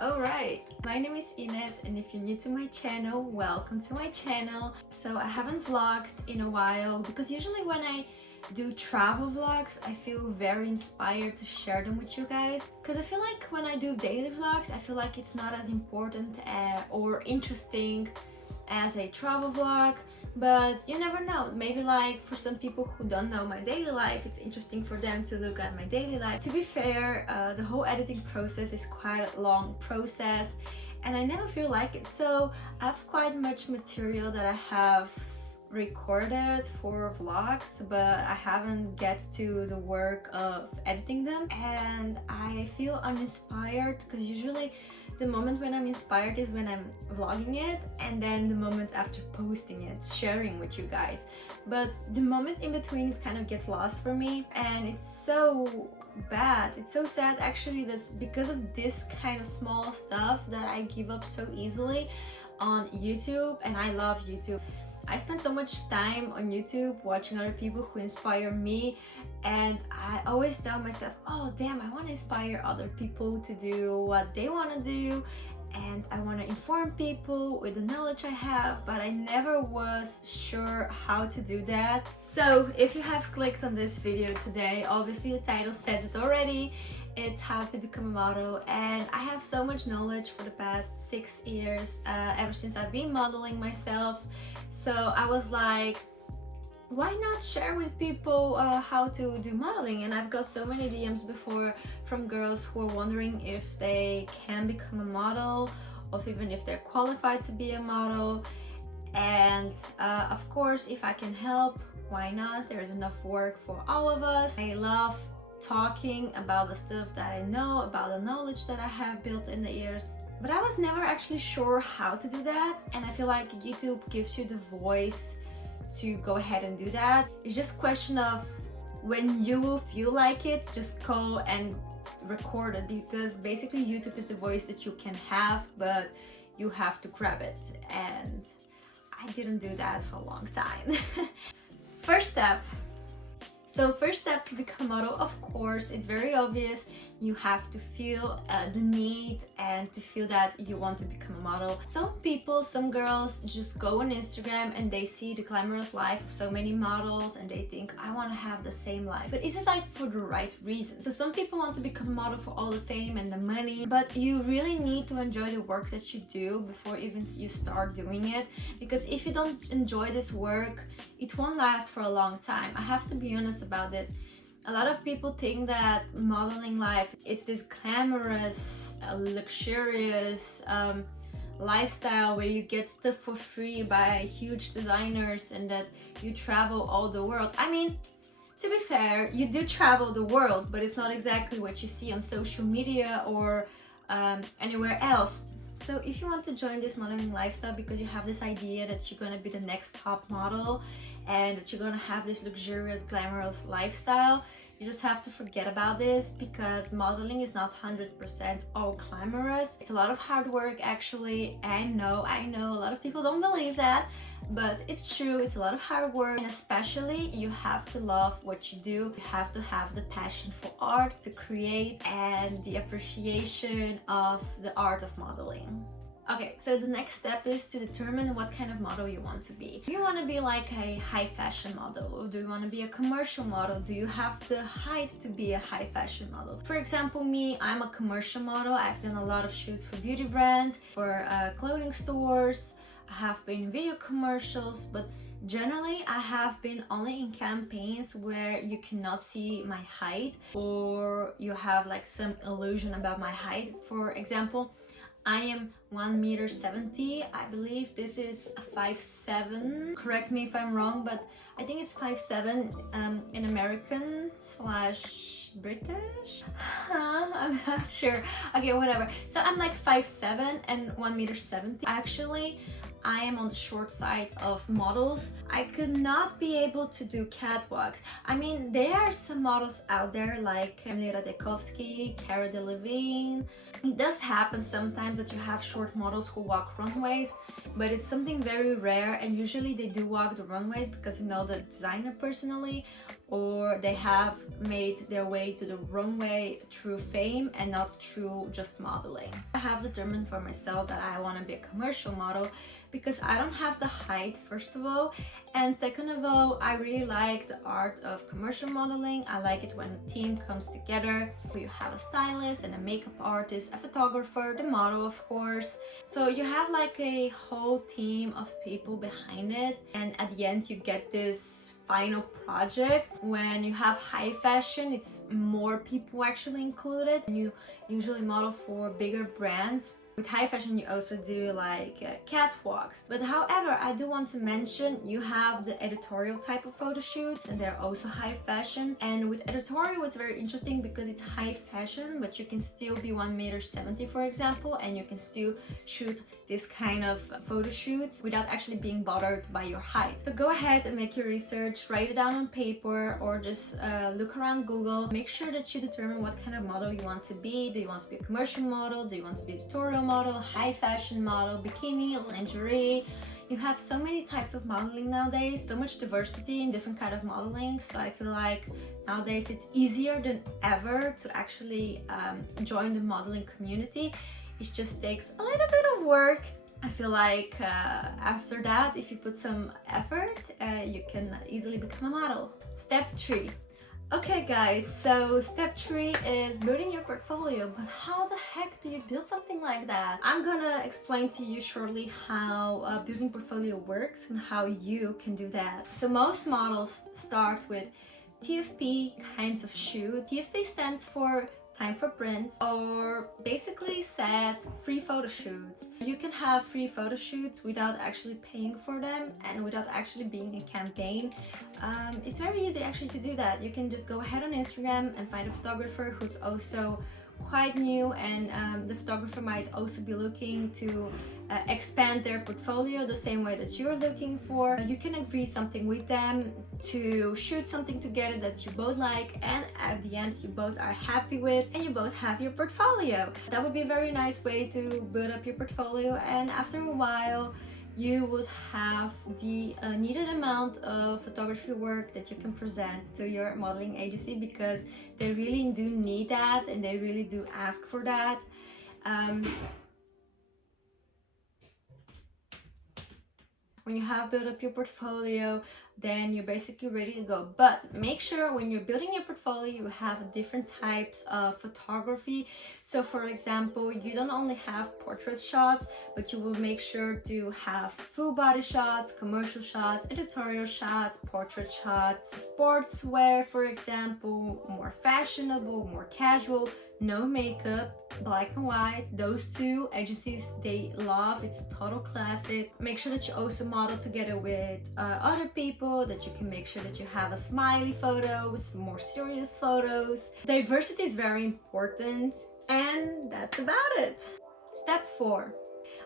Alright, my name is Ines, and if you're new to my channel, welcome to my channel. So I haven't vlogged in a while because usually when I do travel vlogs I feel very inspired to share them with you guys, because I feel like when I do daily vlogs I feel like it's not as important or interesting as a travel vlog. But you never know, maybe like for some people who don't know my daily life, it's interesting for them to look at my daily life. To be fair, the whole editing process is quite a long process and I never feel like it, so I have quite much material that I have recorded for vlogs, but I haven't get to the work of editing them, and I feel uninspired because usually the moment when I'm inspired is when I'm vlogging it, and then the moment after posting it, sharing with you guys. But the moment in between, it kind of gets lost for me, and it's so bad. It's so sad actually. That's because of this kind of small stuff that I give up so easily on YouTube, and I love YouTube. I spend so much time on YouTube watching other people who inspire me, and I always tell myself, oh damn, I want to inspire other people to do what they want to do, and I want to inform people with the knowledge I have, but I never was sure how to do that. So if you have clicked on this video today, obviously the title says it already. It's how to become a model, and I have so much knowledge for the past 6 years, ever since I've been modeling myself. So I was like, why not share with people how to do modeling? And I've got so many DMs before from girls who are wondering if they can become a model, or even if they're qualified to be a model. And of course, if I can help, why not? There's enough work for all of us. I love talking about the stuff that I know, about the knowledge that I have built in the years. But I was never actually sure how to do that, and I feel like YouTube gives you the voice to go ahead and do that. It's just a question of when you will feel like it, just go and record it, because basically YouTube is the voice that you can have, but you have to grab it, and I didn't do that for a long time. First step to become a model, of course, it's very obvious. You have to feel the need and to feel that you want to become a model. Some people, some girls just go on Instagram and they see the glamorous life of so many models and they think, I want to have the same life. But is it like for the right reason? So some people want to become a model for all the fame and the money, but you really need to enjoy the work that you do before even you start doing it. Because if you don't enjoy this work, it won't last for a long time. I have to be honest about this. A lot of people think that modeling life, it's this glamorous, luxurious lifestyle where you get stuff for free by huge designers and that you travel all the world. I mean, to be fair, you do travel the world, but it's not exactly what you see on social media or anywhere else. So if you want to join this modeling lifestyle because you have this idea that you're gonna be the next top model and that you're gonna have this luxurious, glamorous lifestyle, you just have to forget about this, because modeling is not 100% all glamorous. It's a lot of hard work actually. I know a lot of people don't believe that, but it's true. It's a lot of hard work, and especially you have to love what you do. You have to have the passion for art, to create, and the appreciation of the art of modeling. Okay, so the next step is to determine what kind of model you want to be. Do you want to be like a high fashion model, or do you want to be a commercial model? Do you have the height to be a high fashion model? For example, me, I'm a commercial model. I've done a lot of shoots for beauty brands, for clothing stores. I have been in video commercials, but generally I have been only in campaigns where you cannot see my height, or you have like some illusion about my height. For example, I am 1.70 meters. I believe this is 5'7". Correct me if I'm wrong, but I think it's 5'7" in American / British? I'm not sure. Okay, whatever. So I'm like 5'7" and 1.70 meters. Actually, I am on the short side of models. I could not be able to do catwalks. I mean, there are some models out there like Kamila Ratajkowski, Cara Delevingne. It does happen sometimes that you have short models who walk runways, but it's something very rare, and usually they do walk the runways because you know the designer personally, or they have made their way to the runway through fame and not through just modeling. I have determined for myself that I want to be a commercial model because I don't have the height, first of all, and second of all, I really like the art of commercial modeling. I like it when a team comes together. You have a stylist and a makeup artist, a photographer, the model of course. So you have like a whole team of people behind it, and at the end you get this final project. When you have high fashion, it's more people actually included. You usually model for bigger brands. With high fashion, you also do like catwalks. But however, I do want to mention you have the editorial type of photo shoots, and they're also high fashion. And with editorial, it's very interesting because it's high fashion, but you can still be 1.70 m, for example, and you can still shoot this kind of photo shoots without actually being bothered by your height. So go ahead and make your research, write it down on paper, or just look around Google. Make sure that you determine what kind of model you want to be. Do you want to be a commercial model? Do you want to be a tutorial model, high fashion model, bikini, lingerie? You have so many types of modeling nowadays, so much diversity in different kind of modeling. So I feel like nowadays it's easier than ever to actually join the modeling community. It just takes a little bit of work. I feel like after that, if you put some effort, you can easily become a model. Step 3. Okay guys, so step 3 is building your portfolio, but how the heck do you build something like that? I'm gonna explain to you shortly how building portfolio works and how you can do that. So most models start with TFP kinds of shoot. TFP stands for time for prints, or basically said free photo shoots. You can have free photo shoots without actually paying for them and without actually being a campaign. It's very easy actually to do that. You can just go ahead on Instagram and find a photographer who's also quite new, and the photographer might also be looking to expand their portfolio the same way that you're looking for. You can agree something with them to shoot something together that you both like, and at the end you both are happy with, and you both have your portfolio. That would be a very nice way to build up your portfolio, and after a while you would have the needed amount of photography work that you can present to your modeling agency, because they really do need that and they really do ask for that. When you have built up your portfolio, then you're basically ready to go. But make sure when you're building your portfolio, you have different types of photography. So for example, you don't only have portrait shots, but you will make sure to have full body shots, commercial shots, editorial shots, portrait shots, sportswear, for example, more fashionable, more casual, no makeup, black and white. Those two agencies they love. It's total classic. Make sure that you also model together with other people, that you can make sure that you have a smiley photos, more serious photos. Diversity is very important, and that's about it. Step 4.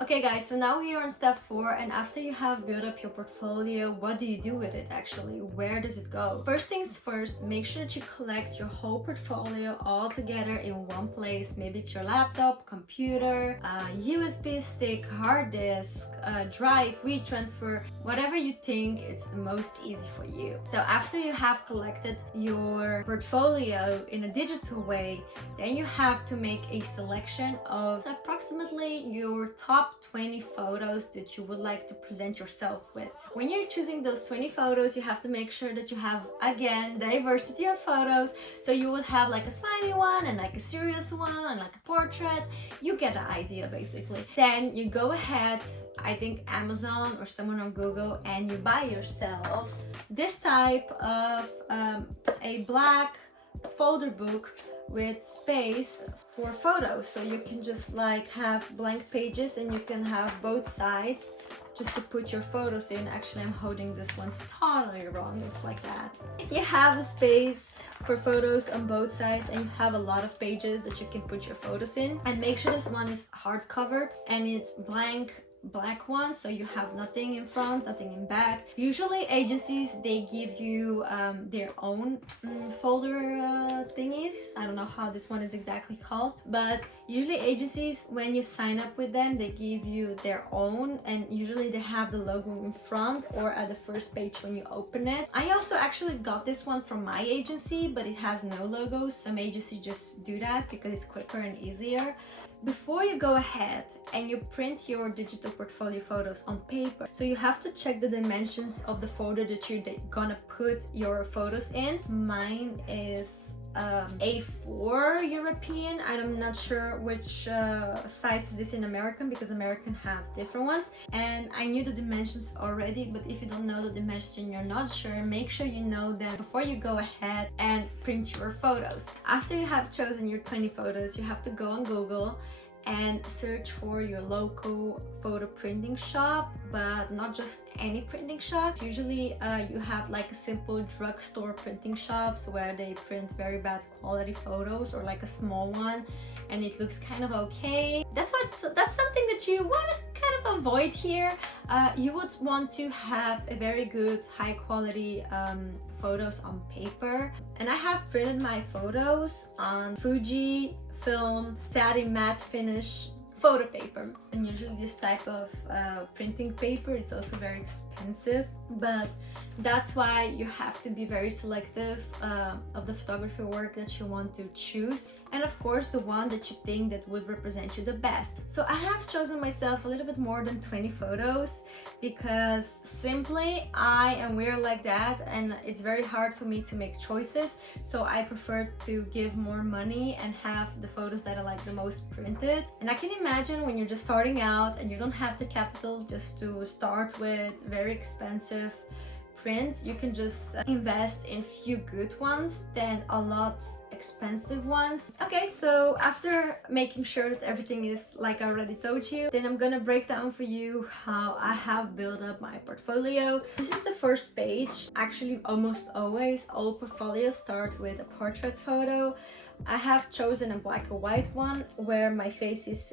Okay guys, so now we are on step 4, and after you have built up your portfolio, what do you do with it actually? Where does it go? First things first, make sure that you collect your whole portfolio all together in one place. Maybe it's your laptop, computer, USB stick, hard disk, drive, WeTransfer, whatever you think it's the most easy for you. So after you have collected your portfolio in a digital way, then you have to make a selection of approximately your top 20 photos that you would like to present yourself with. When you're choosing those 20 photos, you have to make sure that you have, again, diversity of photos. So you would have like a smiley one and like a serious one and like a portrait. You get the idea basically. Then you go ahead, I think Amazon or someone on Google, and you buy yourself this type of a black folder book with space for photos, so you can just like have blank pages and you can have both sides just to put your photos in. Actually, I'm holding this one totally wrong. It's like that. You have a space for photos on both sides, and you have a lot of pages that you can put your photos in. And make sure this one is hard covered and it's blank black one, so you have nothing in front, nothing in back. Usually agencies, they give you their own folder thingies. I don't know how this one is exactly called, but usually agencies, when you sign up with them, they give you their own, and usually they have the logo in front or at the first page when you open it. I also actually got this one from my agency, but it has no logo. Some agencies just do that because it's quicker and easier. Before you go ahead and you print your digital portfolio photos on paper, so you have to check the dimensions of the folder that you're gonna put your photos in. Mine is A4 European. I'm not sure which size is this in American, because American have different ones, and I knew the dimensions already, but if you don't know the dimensions and you're not sure, make sure you know them before you go ahead and print your photos. After you have chosen your 20 photos, you have to go on Google and search for your local photo printing shop, but not just any printing shop. Usually you have like a simple drugstore printing shops where they print very bad quality photos, or like a small one and it looks kind of okay. That's something that you want to kind of avoid here. You would want to have a very good high quality photos on paper, and I have printed my photos on Fuji film satin matte finish photo paper. And usually this type of printing paper, it's also very expensive, but that's why you have to be very selective of the photography work that you want to choose, and of course the one that you think that would represent you the best. So I have chosen myself a little bit more than 20 photos because simply I am weird like that, and it's very hard for me to make choices, so I prefer to give more money and have the photos that I like the most printed. And I can imagine when you're just starting out and you don't have the capital just to start with very expensive prints, you can just invest in few good ones than a lot expensive ones. Okay, so after making sure that everything is like I already told you, then I'm gonna break down for you how I have built up my portfolio. This is the first page. Actually, almost always all portfolios start with a portrait photo. I have chosen a black and white one where my face is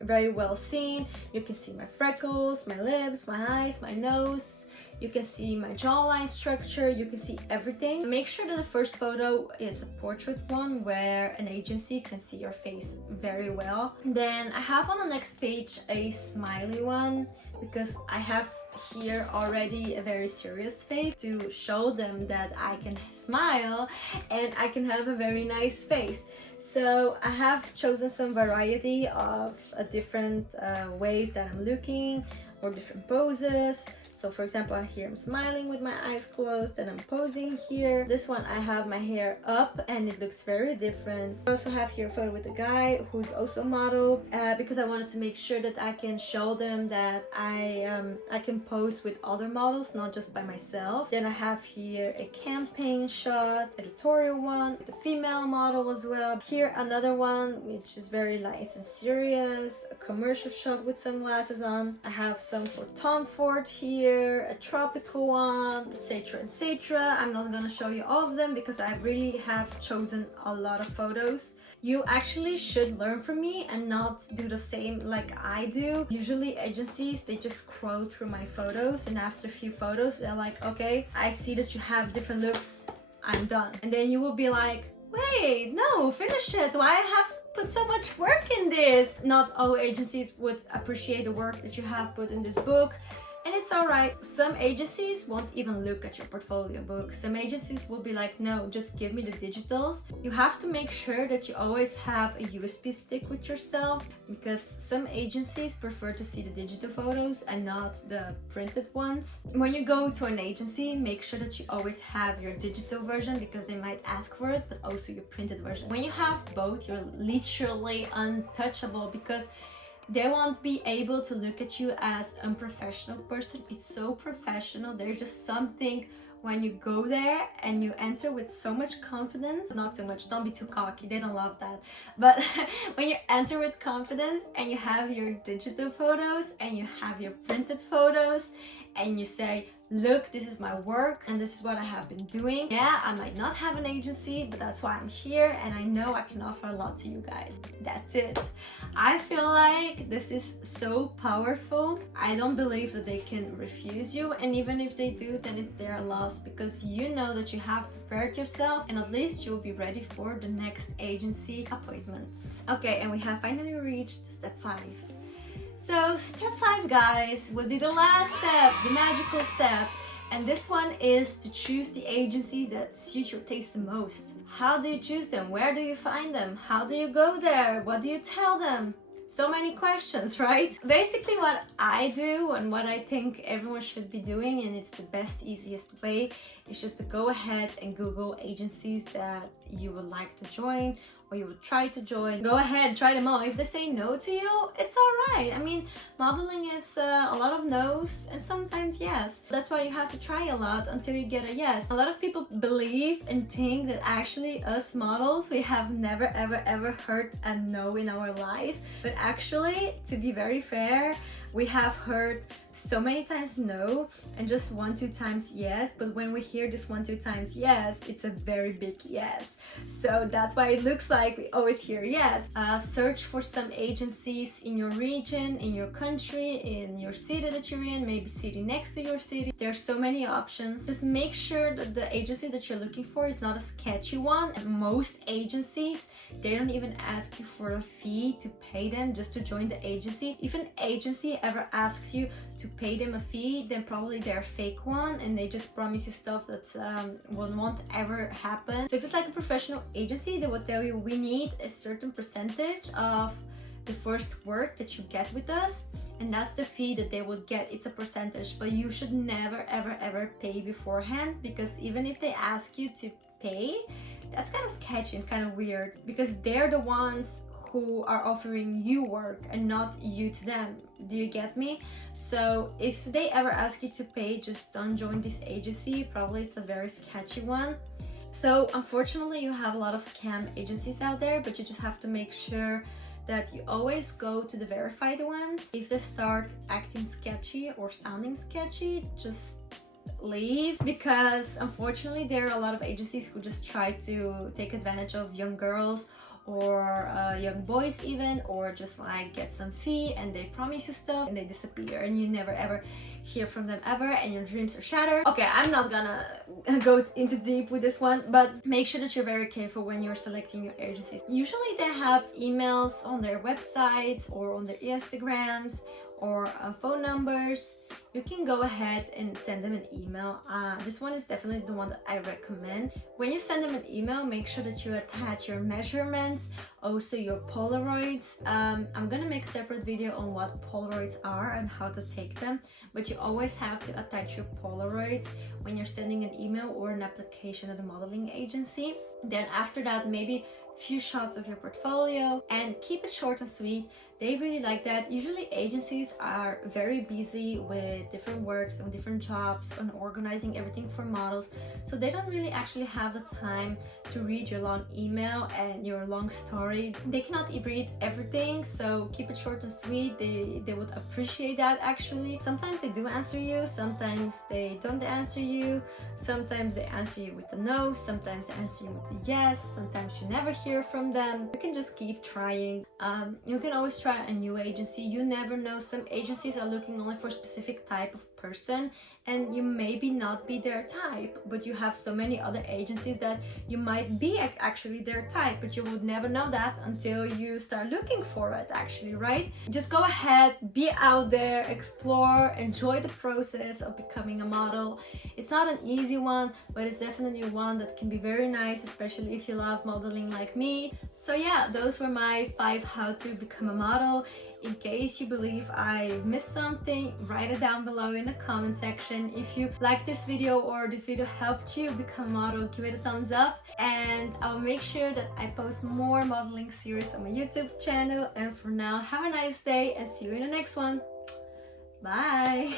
very well seen. You can see my freckles, my lips, my eyes, my nose. You can see my jawline structure, you can see everything. Make sure that the first photo is a portrait one where an agency can see your face very well. Then I have on the next page a smiley one because I have here already a very serious face to show them that I can smile and I can have a very nice face. So I have chosen some variety of different ways that I'm looking, or different poses. So for example, here I'm smiling with my eyes closed and I'm posing here. This one I have my hair up and it looks very different. I also have here a photo with a guy who's also a model because I wanted to make sure that I can show them that I can pose with other models, not just by myself. Then I have here a campaign shot, editorial one with a female model as well. Here another one which is very nice and serious, a commercial shot with sunglasses on. I have some for Tom Ford here, a tropical one, etc, etc. I'm not gonna show you all of them because I really have chosen a lot of photos. You actually should learn from me and not do the same like I do. Usually agencies, they just scroll through my photos and after a few photos they're like, okay, I see that you have different looks, I'm done. And then you will be like, wait, no, finish it. Why I have put so much work in this? Not all agencies would appreciate the work that you have put in this book. And it's alright. Some agencies won't even look at your portfolio book. Some agencies will be like, no, just give me the digitals. You have to make sure that you always have a USB stick with yourself because some agencies prefer to see the digital photos and not the printed ones. When you go to an agency, make sure that you always have your digital version because they might ask for it, but also your printed version. When you have both, you're literally untouchable because they won't be able to look at you as an unprofessional person. It's so professional. There's just something when you go there and you enter with so much confidence. Not so much, don't be too cocky, they don't love that. But when you enter with confidence and you have your digital photos and you have your printed photos and you say, look, this is my work and this is what I have been doing. Yeah, I might not have an agency, but that's why I'm here, and I know I can offer a lot to you guys. That's it. I feel like this is so powerful. I don't believe that they can refuse you, and even if they do, then it's their loss, because you know that you have prepared yourself and at least you'll be ready for the next agency appointment. Okay, and we have finally reached step 5. So step 5, guys, would be the last step, the magical step. And this one is to choose the agencies that suit your taste the most. How do you choose them? Where do you find them? How do you go there? What do you tell them? So many questions, right? Basically what I do and what I think everyone should be doing, and it's the best, easiest way, is just to go ahead and Google agencies that you would like to join or you would try to join. Go ahead, try them all. If they say no to you, it's alright. I mean, modeling is a lot of no's and sometimes yes. That's why you have to try a lot until you get a yes. A lot of people believe and think that actually us models, we have never ever heard a no in our life. But actually, to be very fair, we have heard so many times no and just 1-2 times yes, but when we hear this 1-2 times yes, it's a very big yes. So that's why it looks like we always hear yes. Search for some agencies in your region, in your country, in your city that you're in, maybe city next to your city. There's so many options. Just make sure that the agency that you're looking for is not a sketchy one. And most agencies, they don't even ask you for a fee to pay them just to join the agency. If an agency ever asks you to pay them a fee, then probably they're a fake one and they just promise you stuff that won't ever happen. So if it's like a professional agency, they will tell you we need a certain percentage of the first work that you get with us, and that's the fee that they will get. It's a percentage, but you should never ever pay beforehand, because even if they ask you to pay, that's kind of sketchy and kind of weird, because they're the ones who are offering you work and not you to them. Do you get me? So if they ever ask you to pay, just don't join this agency. Probably it's a very sketchy one. So unfortunately, you have a lot of scam agencies out there, but you just have to make sure that you always go to the verified ones. If they start acting sketchy or sounding sketchy, just leave, because unfortunately there are a lot of agencies who just try to take advantage of young girls or young boys even, or just like get some fee and they promise you stuff and they disappear and you never ever hear from them ever and your dreams are shattered. Okay, I'm not gonna go into deep with this one, but make sure that you're very careful when you're selecting your agencies. Usually they have emails on their websites or on their Instagrams or phone numbers. You can go ahead and send them an email. This one is definitely the one that I recommend. When you send them an email, make sure that you attach your measurements, also your Polaroids. I'm gonna make a separate video on what Polaroids are and how to take them, but you always have to attach your Polaroids when you're sending an email or an application at a modeling agency. Then after that, maybe a few shots of your portfolio, and keep it short and sweet. They really like that. Usually agencies are very busy with different works and different jobs and organizing everything for models, so they don't really actually have the time to read your long email and your long story. They cannot read everything, so keep it short and sweet. They would appreciate that actually. Sometimes they do answer you, sometimes they don't answer you, sometimes they answer you with a no, sometimes they answer you with a yes, sometimes you never hear from them. You can just keep trying. You can always try a new agency. You never know, some agencies are looking only for a specific type of person and you maybe not be their type, but you have so many other agencies that you might be actually their type, but you would never know that until you start looking for it actually, right? Just go ahead, be out there, explore, enjoy the process of becoming a model. It's not an easy one, but it's definitely one that can be very nice, especially if you love modeling like me. So yeah, those were my 5 how to become a model. In case you believe I missed something, write it down below in the comment section. If you like this video or this video helped you become a model, give it a thumbs up, and I'll make sure that I post more modeling series on my YouTube channel. And for now, have a nice day and see you in the next one. Bye!